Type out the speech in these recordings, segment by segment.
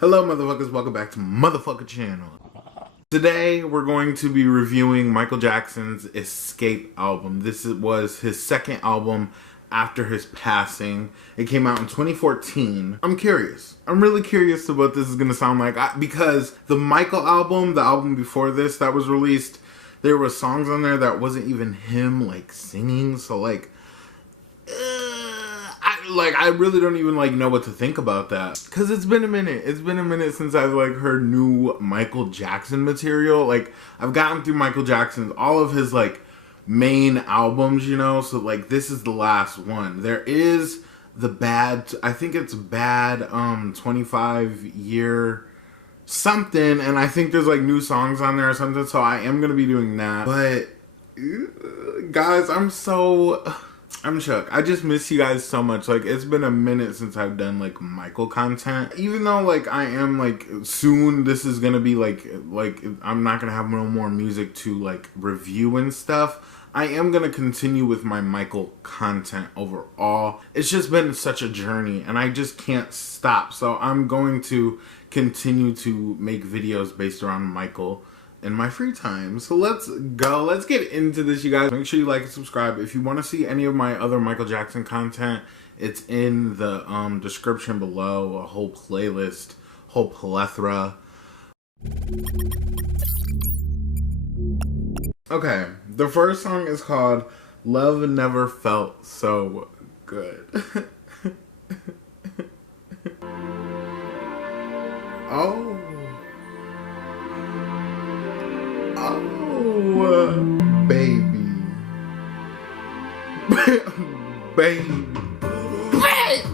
Hello motherfuckers, welcome back to motherfucker channel. Today we're going to be reviewing Michael Jackson's Xscape album. This was his second album after his passing. It came out in 2014. I'm curious. I'm really curious to what this is going to sound like because the Michael album, the album before this that was released, there were songs on there that wasn't even him like singing, so I really don't even know what to think about that, because it's been a minute. It's been a minute since I've heard new Michael Jackson material. I've gotten through Michael Jackson's all of his main albums, you know, so this is the last one. There is the bad, I think it's bad 25 year something, and I think there's new songs on there or something, so I am gonna be doing that. But guys, I'm shook. I just miss you guys so much. It's been a minute since I've done Michael content. Even though I am soon this is gonna be I'm not gonna have no more music to review and stuff. I am gonna continue with my Michael content overall. It's just been such a journey and I just can't stop. So I'm going to continue to make videos based around Michael in my free time. So let's go. Let's get into this, you guys. Make sure you like and subscribe. If you want to see any of my other Michael Jackson content, it's in the description below. A whole playlist, whole plethora. Okay, the first song is called Love Never Felt So Good. Oh, baby. Baby. Bitch!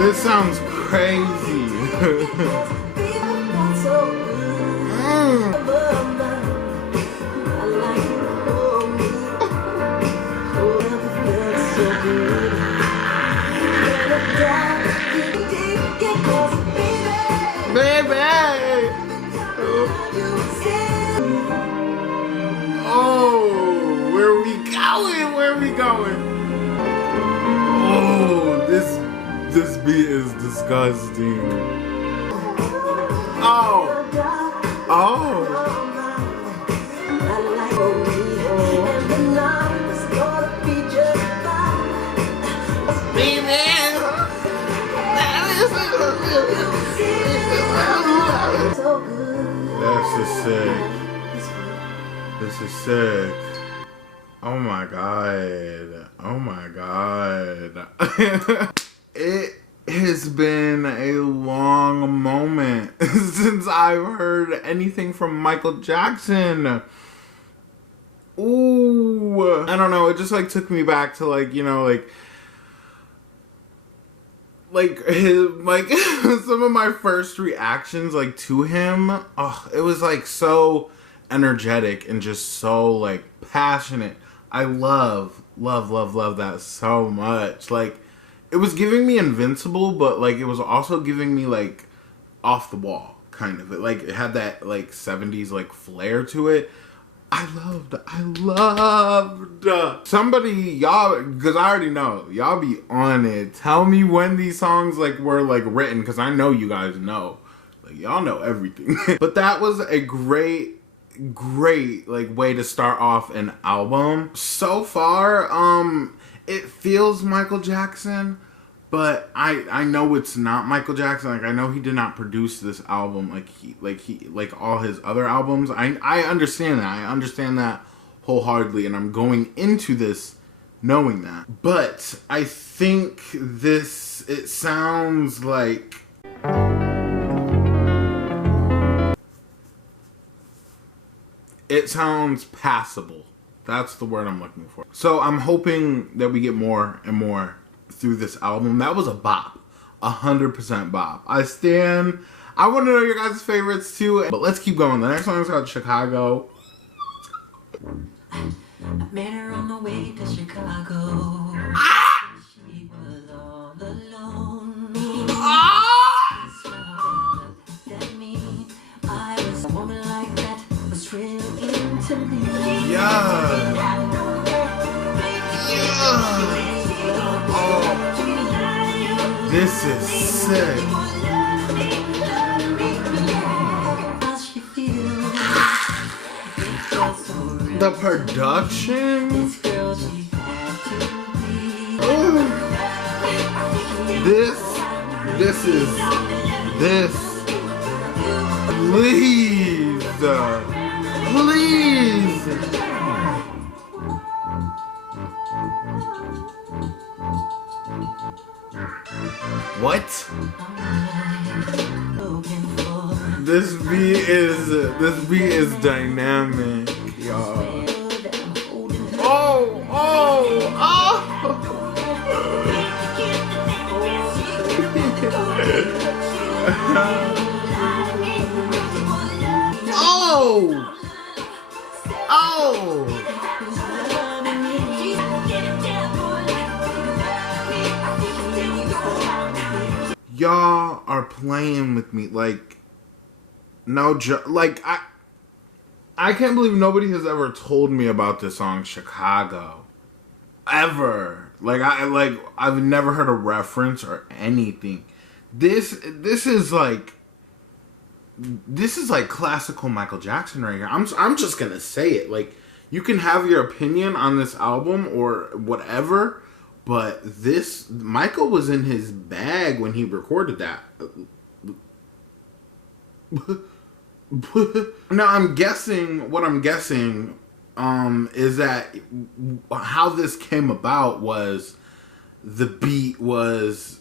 This sounds crazy. Oh, where are we going? Where are we going? Oh, this beat is disgusting. Oh. Oh. This is sick. Oh my god. Oh my god. It has been a long moment since I've heard anything from Michael Jackson. Ooh. I don't know, it just took me back to his some of my first reactions to him. Oh, it was so energetic and just so passionate. I love that so much. It was giving me Invincible, but it was also giving me Off the Wall kind of. It had that 70s flair to it. I loved. Somebody, y'all, because I already know, y'all be on it. Tell me when these songs were written, because I know you guys know. Y'all know everything. But that was a great way to start off an album. So far, it feels Michael Jackson, but I know it's not Michael Jackson. I know he did not produce this album like all his other albums. I understand that. I understand that wholeheartedly, and I'm going into this knowing that. But I think it sounds it sounds passable. That's the word I'm looking for. So I'm hoping that we get more and more through this album. That was a bop. 100% bop. I want to know your guys' favorites too. But let's keep going. The next song is called Chicago. I met her on my way to Chicago. She was all alone. That mean I was a woman like that was real intense. Yeah. Oh, this is sick. The production. Ooh. This. Please. Please. What? This beat is dynamic, y'all. Oh. Y'all are playing with me, like, no joke. Like, I can't believe nobody has ever told me about this song, Chicago, ever. Like, I've never heard a reference or anything. This is like classical Michael Jackson right here. I'm just gonna say it. Like, you can have your opinion on this album or whatever, but Michael was in his bag when he recorded that. Now I'm guessing is that how this came about was the beat was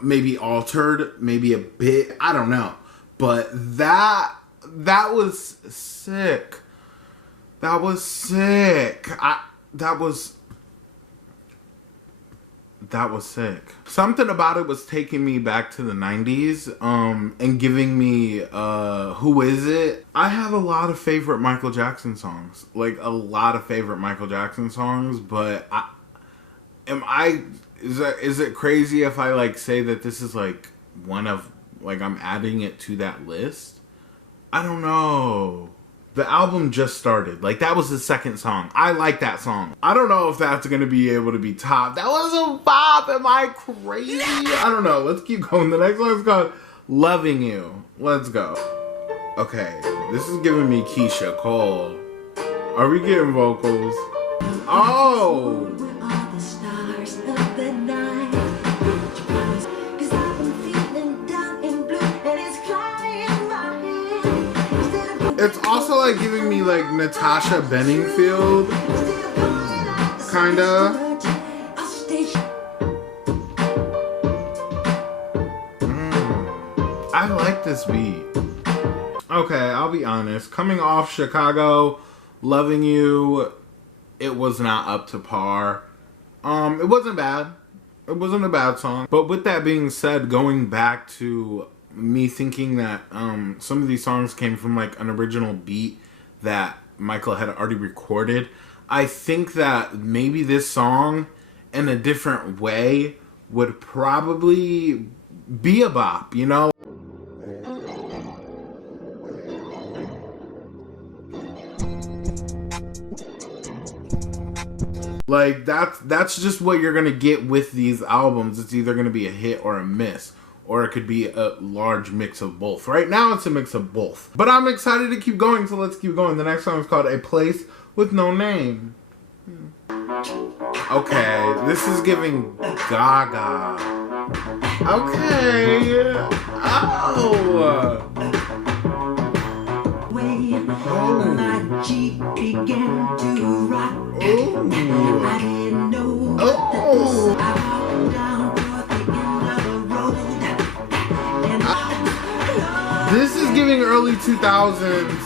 maybe altered, maybe a bit, I don't know. But that was sick. That was sick. That was sick. Something about it was taking me back to the 90s and giving me Who Is It? I have a lot of favorite Michael Jackson songs. Like, a lot of favorite Michael Jackson songs, but is it crazy if I like say that this is like one of, like, I'm adding it to that list? I don't know. The album just started. Like, that was the second song. I like that song. I don't know if that's going to be able to be top. That was a bop. Am I crazy? I don't know. Let's keep going. The next one is called Loving You. Let's go. Okay. This is giving me Keisha Cole. Are we getting vocals? Oh! It's also like giving me like Natasha Bedingfield, kinda. I like this beat. Okay, I'll be honest. Coming off Chicago, Loving You, it was not up to par. It wasn't bad. It wasn't a bad song. But with that being said, going back to me thinking that some of these songs came from like an original beat that Michael had already recorded, I think that maybe this song in a different way would probably be a bop, you know? Like, that's just what you're gonna get with these albums. It's either gonna be a hit or a miss, or it could be a large mix of both. Right now, it's a mix of both. But I'm excited to keep going, so let's keep going. The next song is called A Place With No Name. Okay, this is giving Gaga. Okay. Oh. My Jeep began to rock. I didn't know what that was. I walked down toward the end of the road. This is giving early 2000s.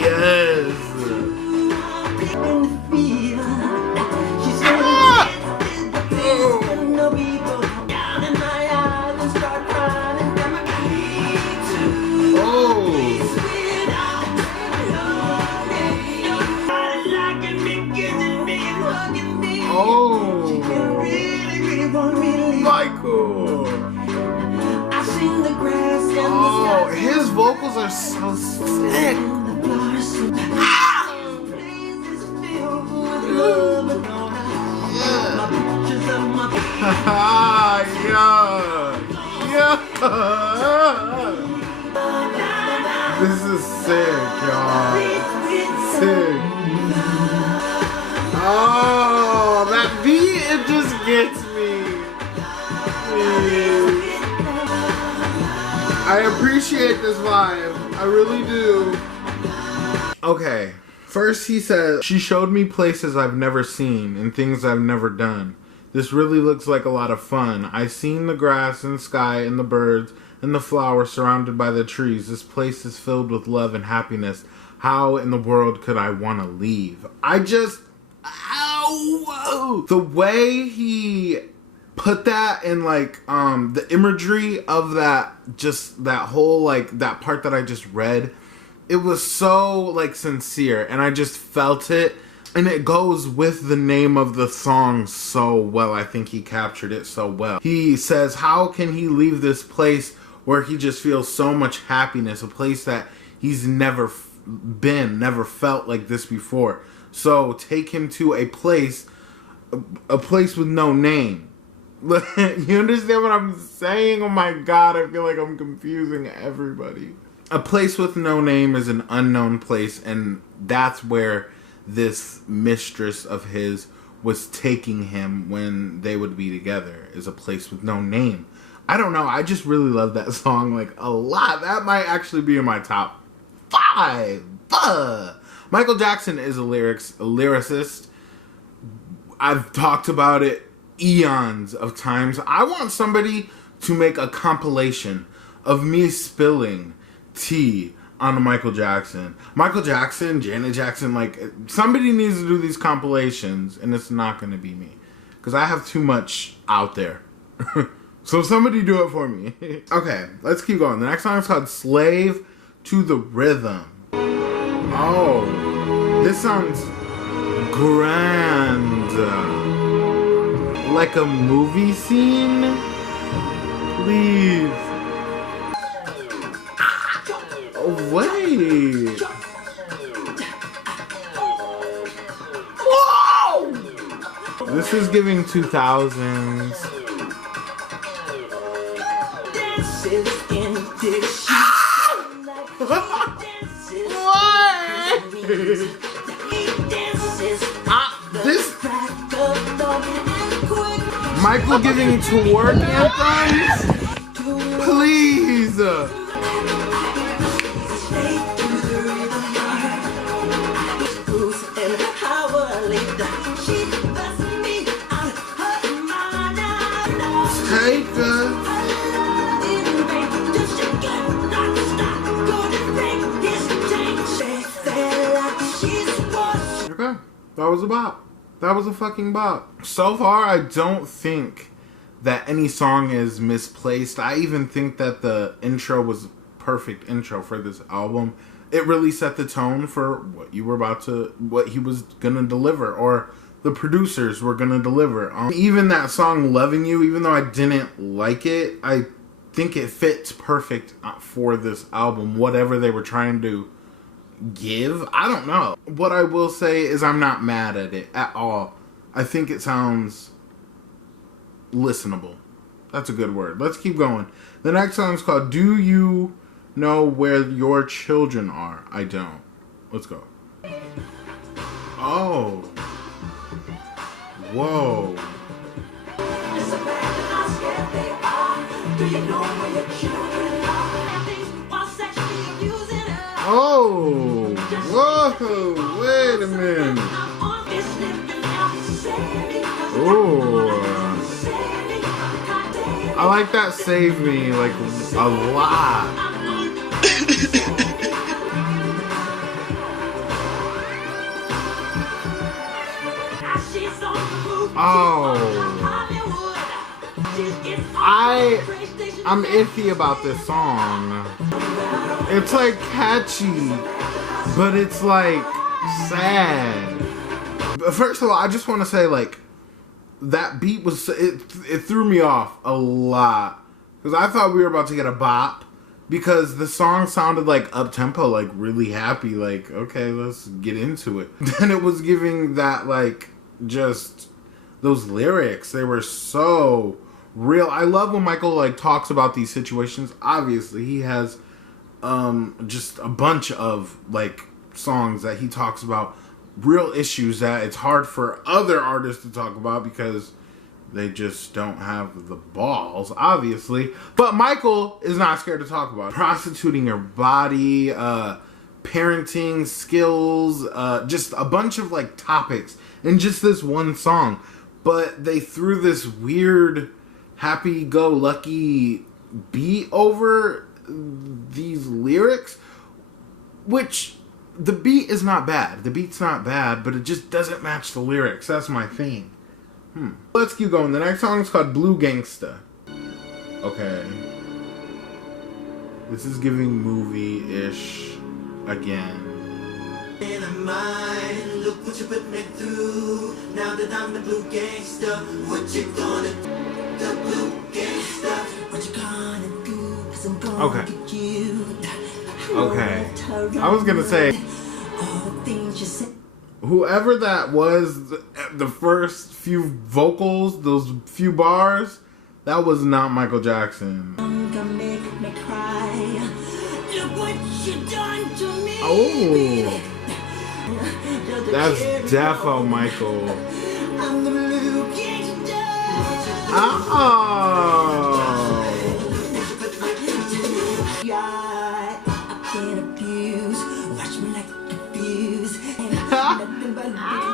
Yes. Michael. Oh, his vocals are so sick. Oh, that beat, it just gets me. I appreciate this vibe. I really do. Okay. First he says, she showed me places I've never seen and things I've never done. This really looks like a lot of fun. I seen the grass and sky and the birds and the flowers surrounded by the trees. This place is filled with love and happiness. How in the world could I want to leave? Ow! The way he put that in, like, the imagery of that, just that whole, like, that part that I just read, it was so, like, sincere, and I just felt it, and it goes with the name of the song so well. I think he captured it so well. He says, how can he leave this place where he just feels so much happiness, a place that he's never been, never felt like this before. So take him to a place with no name. You understand what I'm saying? Oh my God, I feel like I'm confusing everybody. A place with no name is an unknown place, and that's where this mistress of his was taking him when they would be together, is a place with no name. I don't know, I just really love that song, like, a lot. That might actually be in my top 5. Michael Jackson is a lyricist. I've talked about it eons of times. I want somebody to make a compilation of me spilling tea on Michael Jackson. Michael Jackson, Janet Jackson, like, somebody needs to do these compilations, and it's not going to be me. Because I have too much out there. So somebody do it for me. Okay, let's keep going. The next song is called Slave to the Rhythm. Oh, this sounds grand. Like a movie scene? Please. Oh, wait. Whoa! This is giving 2000s. This Michael giving twerk anthems? Please. Take us. Okay, that was a bop. That was a fucking bop. So far, I don't think that any song is misplaced. I even think that the intro was perfect intro for this album. It really set the tone for what he was gonna deliver, or the producers were gonna deliver. Even that song, Loving You, even though I didn't like it, I think it fits perfect for this album, whatever they were trying to give. I don't know. What I will say is I'm not mad at it at all. I think it sounds listenable. That's a good word. Let's keep going. The next song is called Do You Know Where Your Children Are? I don't. Let's go. Oh. Whoa. Oh. Whoa. Wait a minute. Oh. I like that Save Me, like, a lot. Oh. I'm iffy about this song. It's like catchy, but it's like sad. But first of all, I just want to say, like, that beat was, it threw me off a lot. Because I thought we were about to get a bop. Because the song sounded like up-tempo, like really happy. Like, okay, let's get into it. Then it was giving that, like, just those lyrics. They were so real. I love when Michael, like, talks about these situations. Obviously, he has just a bunch of, like, songs that he talks about real issues that it's hard for other artists to talk about because they just don't have the balls, obviously. But Michael is not scared to talk about it. Prostituting your body, parenting skills, just a bunch of like topics in just this one song. But they threw this weird happy-go-lucky beat over these lyrics, which the beat is not bad. The beat's not bad, but it just doesn't match the lyrics. That's my thing. Let's keep going. The next song is called Blue Gangsta. Okay. This is giving movie-ish again. Look what you put me through. Now that I'm the blue gangster, what you gonna do? The blue gangster, what you gonna do? 'Cause I'm gonna Okay. get you. Okay. I was gonna say, all the things you said. whoever that was, the first few vocals, those few bars, that was not Michael Jackson. Gonna make me cry. Look what you done to me. Oh, that's defo Michael. I'm the blue gangster. Oh. Yeah, I can't abuse. Watch me like a fuse. Nothing but big lies.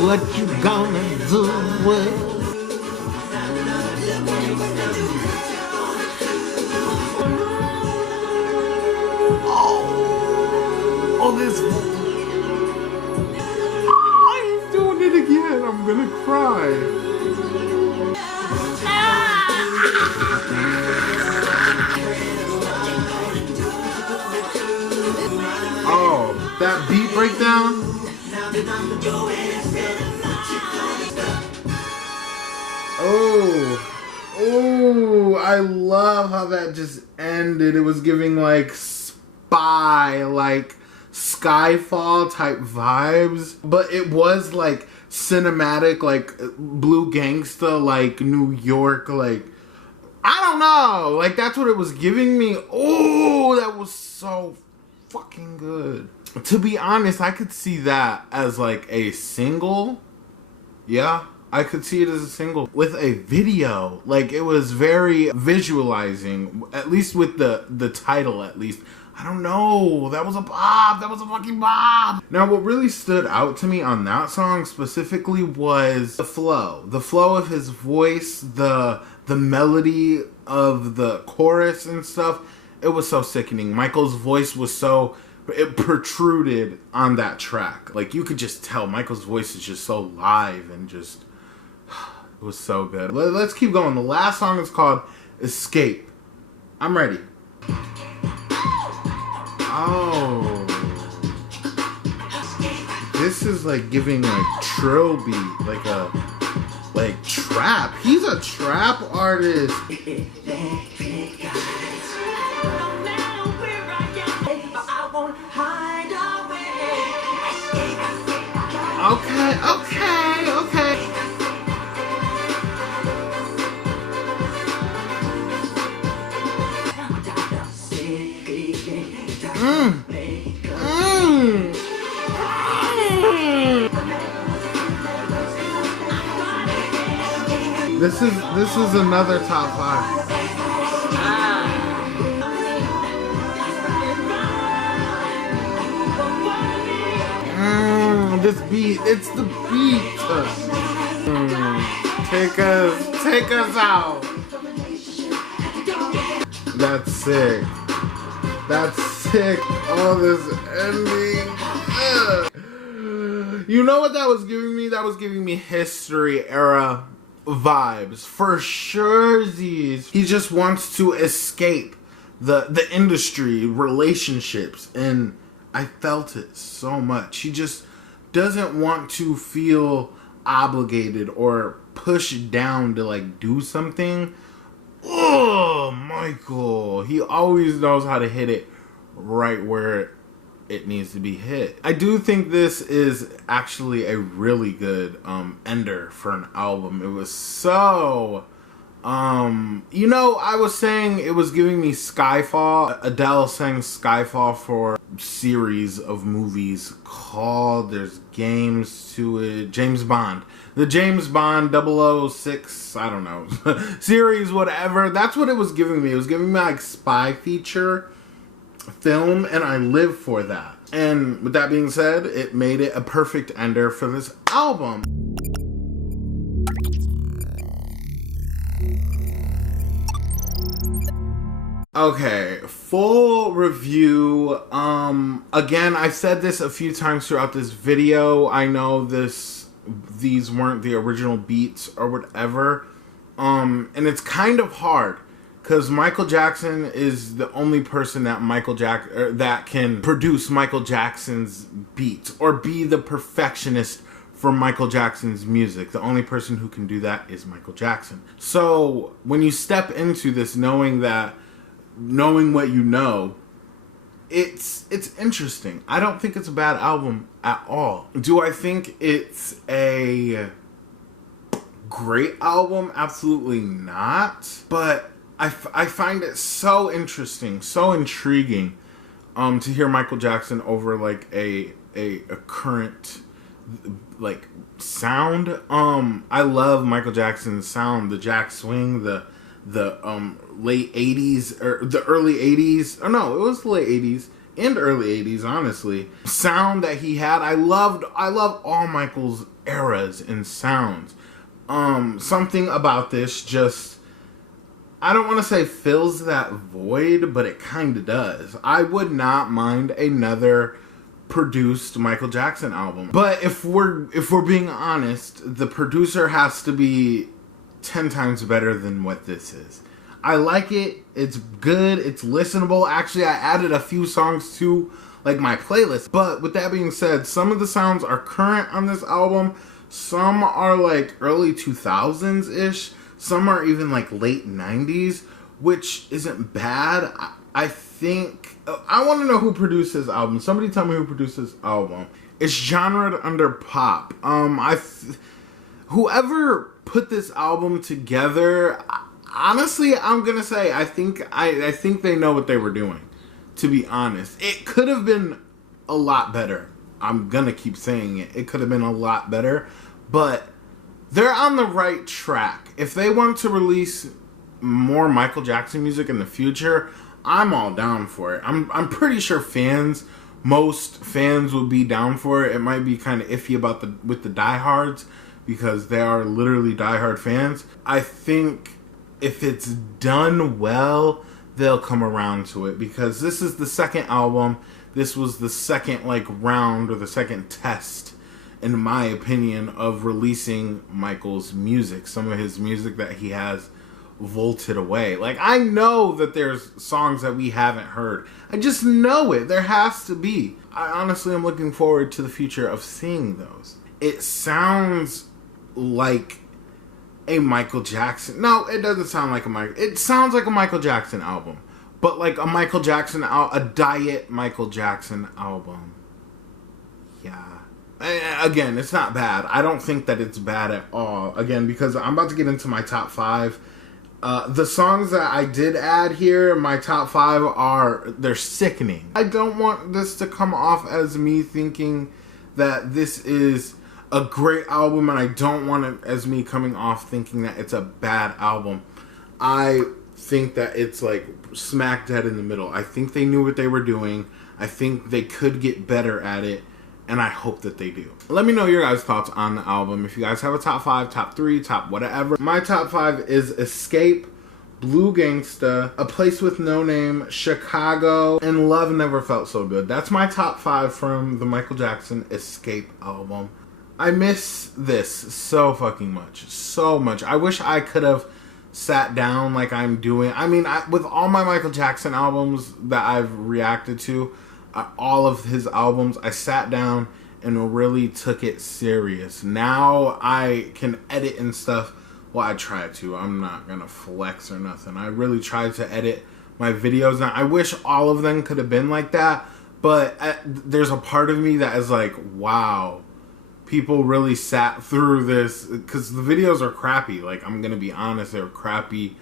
What you gonna do with? Oh, this. Oh, he's doing it again. I'm gonna cry. Oh, that beat breakdown. Oh, I love how that just ended. It was giving like spy, like Skyfall type vibes, but it was like cinematic, like Blue Gangsta, like New York, like I don't know, like that's what it was giving me. Oh, that was so fucking good. To be honest, I could see that as like a single. Yeah, I could see it as a single with a video. Like it was very visualizing, at least with the title at least. I don't know. That was a bob. That was a fucking bob. Now, what really stood out to me on that song specifically was the flow. The flow of his voice, the melody of the chorus and stuff. It was so sickening. Michael's voice was so... It protruded on that track. Like, you could just tell Michael's voice is just so live and just... It was so good. Let's keep going. The last song is called Xscape. I'm ready. Oh. This is like giving like trill beat, like trap. He's a trap artist. Okay. This is another top 5. This beat, it's the beat. Take us out. That's sick. Oh, this ending. Ugh. You know what that was giving me? That was giving me history era vibes for sure. He just wants to escape the industry, relationships, and I felt it so much. He just doesn't want to feel obligated or pushed down to like do something. Oh, Michael, he always knows how to hit it right where it needs to be hit. I do think this is actually a really good ender for an album. It was so You know, I was saying it was giving me Skyfall. Adele sang Skyfall for a series of movies called, there's games to it, James Bond. The James Bond 006, I don't know, series, whatever. That's what it was giving me. It was giving me like spy feature film, and I live for that. And with that being said, it made it a perfect ender for this album. Okay, full review. Again, I've said this a few times throughout this video. I know these weren't the original beats or whatever. And it's kind of hard because Michael Jackson is the only person that that can produce Michael Jackson's beats or be the perfectionist for Michael Jackson's music. The only person who can do that is Michael Jackson. So when you step into this knowing what you know, it's interesting. I don't think it's a bad album at all. Do I think it's a great album? Absolutely not. But I find it so interesting, so intriguing to hear Michael Jackson over like a current like sound. I love Michael Jackson's sound, the jack swing, the late 80s or the early 80s. Oh no, it was the late 80s and early 80s, honestly. Sound that he had. I love all Michael's eras and sounds. Something about this just, I don't want to say fills that void, but it kind of does. I would not mind another produced Michael Jackson album. But if we're being honest, the producer has to be 10 times better than what this is. I like it. It's good. It's listenable. Actually, I added a few songs to like my playlist. But with that being said, some of the sounds are current on this album. Some are like early 2000s-ish. Some are even like late 90s, which isn't bad. I think... I want to know who produced this album. Somebody tell me who produced this album. It's genred under pop. Whoever put this album together, honestly, I'm gonna say I think they know what they were doing. To be honest, it could have been a lot better. I'm gonna keep saying it. It could have been a lot better, but they're on the right track. If they want to release more Michael Jackson music in the future, I'm all down for it. I'm pretty sure most fans would be down for it. It might be kind of iffy with the diehards because they are literally diehard fans. I think if it's done well, they'll come around to it because this is the second album. This was the second round or the second test, in my opinion, of releasing Michael's music. Some of his music that he has vaulted away. I know that there's songs that we haven't heard. I just know it. There has to be. I honestly am looking forward to the future of seeing those. It sounds like a Michael Jackson. No, it doesn't sound like it sounds like a Michael Jackson album. But like a Michael Jackson, a diet Michael Jackson album. Yeah. Again, it's not bad. I don't think that it's bad at all. Again, because I'm about to get into my top 5. The songs that I did add here, my top 5 they're sickening. I don't want this to come off as me thinking that this is a great album, and I don't want it as me coming off thinking that it's a bad album. I think that it's smack dead in the middle. I think they knew what they were doing. I think they could get better at it, and I hope that they do. Let me know your guys' thoughts on the album. If you guys have a top 5, top 3, top whatever. My top 5 is Xscape, Blue Gangsta, A Place With No Name, Chicago, and Love Never Felt So Good. That's my top 5 from the Michael Jackson Xscape album. I miss this so fucking much. So much. I wish I could have sat down like I'm doing. I mean, with all my Michael Jackson albums that I've reacted to, all of his albums, I sat down and really took it serious. Now I can edit and stuff. Well, I try to. I'm not gonna flex or nothing. I really try to edit my videos. Now, I wish all of them could have been like that, but there's a part of me that is like, wow, people really sat through this, because the videos are crappy. Like, I'm gonna be honest, they're crappy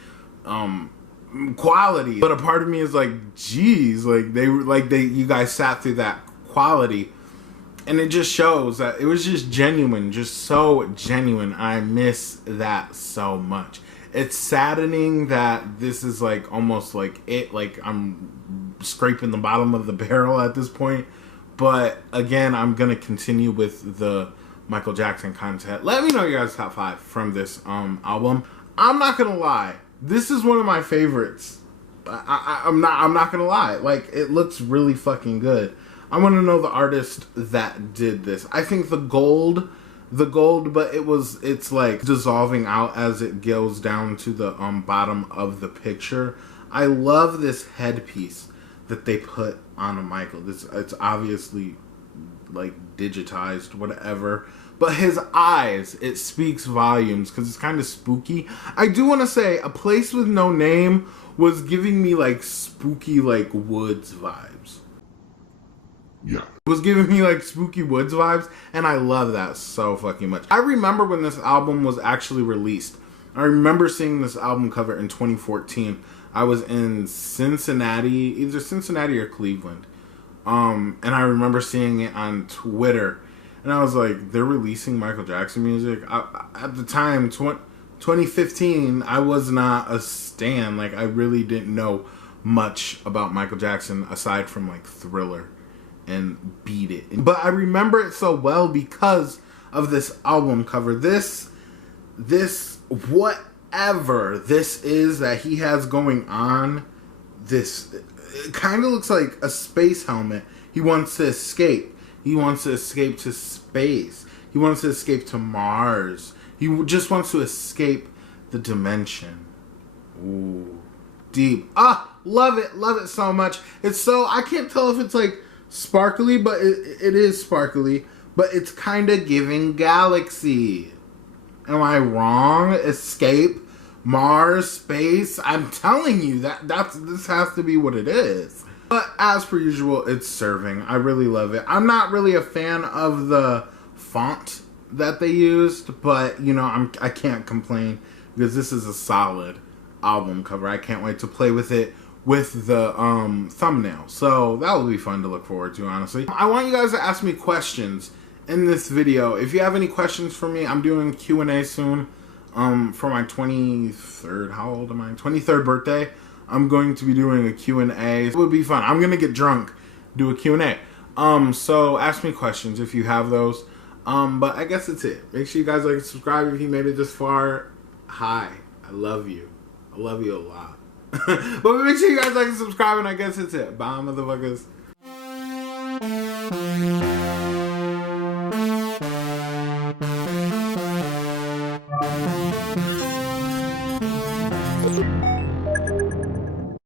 quality. But a part of me is like, geez, you guys sat through that quality, and it just shows that it was just genuine, just so genuine. I miss that so much. It's saddening that this is like almost like it, like I'm scraping the bottom of the barrel at this point. But again, I'm gonna continue with the Michael Jackson content. Let me know your guys' top 5 from this album. I'm not gonna lie, this is one of my favorites. I'm not gonna lie. Like, it looks really fucking good. I want to know the artist that did this. I think the gold, but it's like dissolving out as it goes down to the bottom of the picture. I love this headpiece that they put on a Michael. It's obviously like digitized, whatever. But his eyes, it speaks volumes because it's kind of spooky. I do want to say, A Place With No Name was giving me like spooky, like Woods vibes. Yeah. It was giving me like spooky Woods vibes, and I love that so fucking much. I remember when this album was actually released. I remember seeing this album cover in 2014. I was in Cincinnati, either Cincinnati or Cleveland. And I remember seeing it on Twitter. And I was like, they're releasing Michael Jackson music? At the time, 2015, I was not a stan. Like, I really didn't know much about Michael Jackson aside from like Thriller and Beat It. But I remember it so well because of this album cover. This whatever this is that he has going on, it kind of looks like a space helmet. He wants to escape. He wants to escape to space. He wants to escape to Mars. He just wants to escape the dimension. Ooh, deep. Love it so much. It's so, I can't tell if it's like sparkly, but it is sparkly, but it's kind of giving Galaxy. Am I wrong? Escape, Mars, space. I'm telling you this has to be what it is. But as per usual, it's serving. I really love it. I'm not really a fan of the font that they used, but you know, I can't complain because this is a solid album cover. I can't wait to play with it with the thumbnail. So that will be fun to look forward to, honestly. I want you guys to ask me questions in this video. If you have any questions for me, I'm doing Q&A soon for my 23rd, how old am I? 23rd birthday. I'm going to be doing a Q&A. It would be fun. I'm going to get drunk, do a Q&A. So ask me questions if you have those. But I guess that's it. Make sure you guys like and subscribe if you made it this far. Hi. I love you. I love you a lot. But make sure you guys like and subscribe, and I guess that's it. Bye, motherfuckers.